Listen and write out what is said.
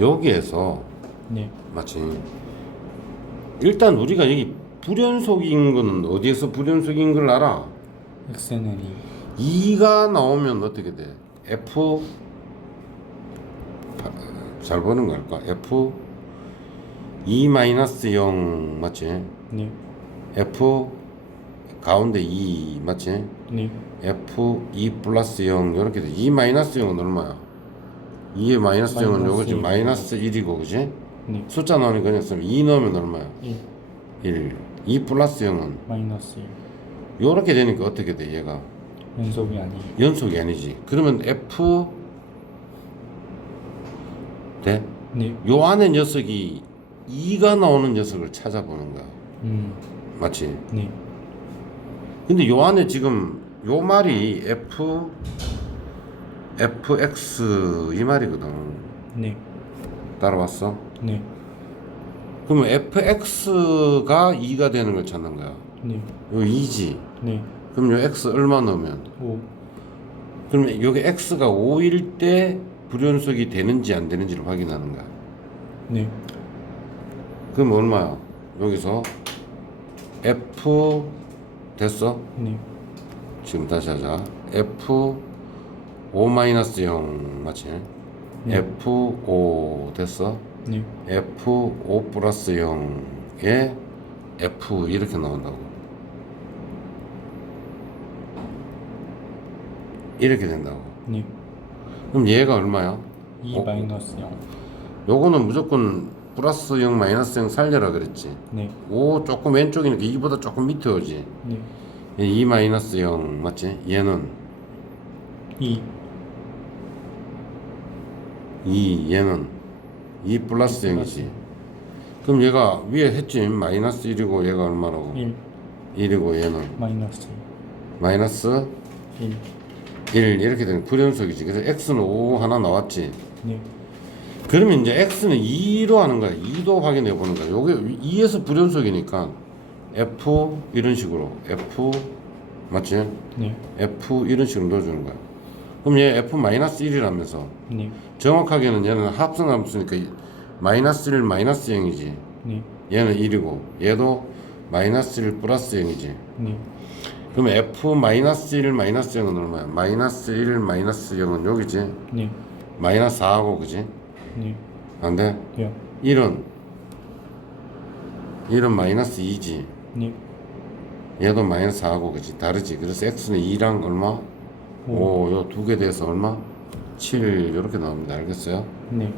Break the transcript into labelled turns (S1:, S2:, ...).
S1: 여기에서
S2: 네.
S1: 마치 일단 우리가 여기 불연속인 거는 어디에서 불연속인 걸 알아?
S2: x는 2
S1: 2가 나오면 어떻게 돼? F 잘 보는 거 할까? F 2 마이너스 0 맞지?
S2: 네.
S1: F 가운데 2 맞지?
S2: 네.
S1: F 2 플러스 0 이렇게 돼. 2 마이너스 0은 얼마야? 2의 마이너스 0은 요거지
S2: 마이너스
S1: 마이너스 1이고 그지?
S2: 네.
S1: 숫자 나오니까 그냥 쓰면 2 넣으면 얼마야?
S2: 1
S1: 1 2 플러스 0은
S2: 마이너스 1
S1: 요렇게 되니까 어떻게 돼 얘가?
S2: 연속이 아니에요.
S1: 연속이 아니지. 그러면 F 돼?
S2: 네.
S1: 요 안에 녀석이 2가 나오는 녀석을 찾아보는 거야.
S2: 음.
S1: 맞지?
S2: 네.
S1: 근데 요 안에 지금 요 말이 F FX 이 말이거든.
S2: 네.
S1: 따라왔어?
S2: 네.
S1: 그러면 FX가 2가 되는 걸 찾는 거야.
S2: 네.
S1: 요 2지.
S2: 네.
S1: 그럼 요 X 얼마 넣으면?
S2: 5
S1: 그러면 여기 X가 5일 때 불연속이 되는지 안 되는지를 확인하는 거야.
S2: 네.
S1: 그럼 얼마야? 여기서 F 됐어?
S2: 네.
S1: 지금 다시 하자. F 5 마이너스 0 맞지?
S2: 네.
S1: F 5 됐어?
S2: 네.
S1: F 5 플러스 0에 F 이렇게 나온다고. 이렇게 된다고.
S2: 네.
S1: 그럼 얘가 얼마야?
S2: 2
S1: 어?
S2: 마이너스 0
S1: 요거는 무조건 플러스 0 마이너스 0 살려라 그랬지.
S2: 네. 5
S1: 조금 왼쪽이니까 2보다 조금 밑에 오지.
S2: 네.
S1: 2 마이너스 0 맞지? 얘는
S2: 2
S1: 2 얘는 2 플러스 0이지. 그럼 얘가 위에 했지 마이너스 1이고 얘가 얼마라고?
S2: 1
S1: 1이고 얘는
S2: 마이너스
S1: 마이너스
S2: 1
S1: 1 이렇게 되는 불연속이지. 그래서 x는 5 하나 나왔지.
S2: 네.
S1: 그러면 이제 x는 2로 하는 거야. 2도 확인해 보는 거야. 요게 2에서 불연속이니까 f 이런 식으로 f 맞지?
S2: 네.
S1: f 이런 식으로 넣어주는 거야. 그럼 얘 f 마이너스 1이라면서
S2: 네.
S1: 정확하게는 얘는 합성 함수니까 이- 마이너스 1 마이너스 0이지.
S2: 네.
S1: 얘는 1이고 얘도 마이너스 1 플러스 0이지.
S2: 네.
S1: 그러면 f 마이너스 1 마이너스 0은 얼마야? 마이너스 1 마이너스 0은 여기지.
S2: 네.
S1: 마이너스 4하고 그지?
S2: 네.
S1: 안 돼?
S2: 돼요.
S1: 1은 1은 마이너스 2지.
S2: 네.
S1: 얘도 마이너스 4하고 그지? 다르지. 그래서 x는 2랑 얼마? 5. 요두 개 돼서 얼마? 7 이렇게 나옵니다. 알겠어요?
S2: 네.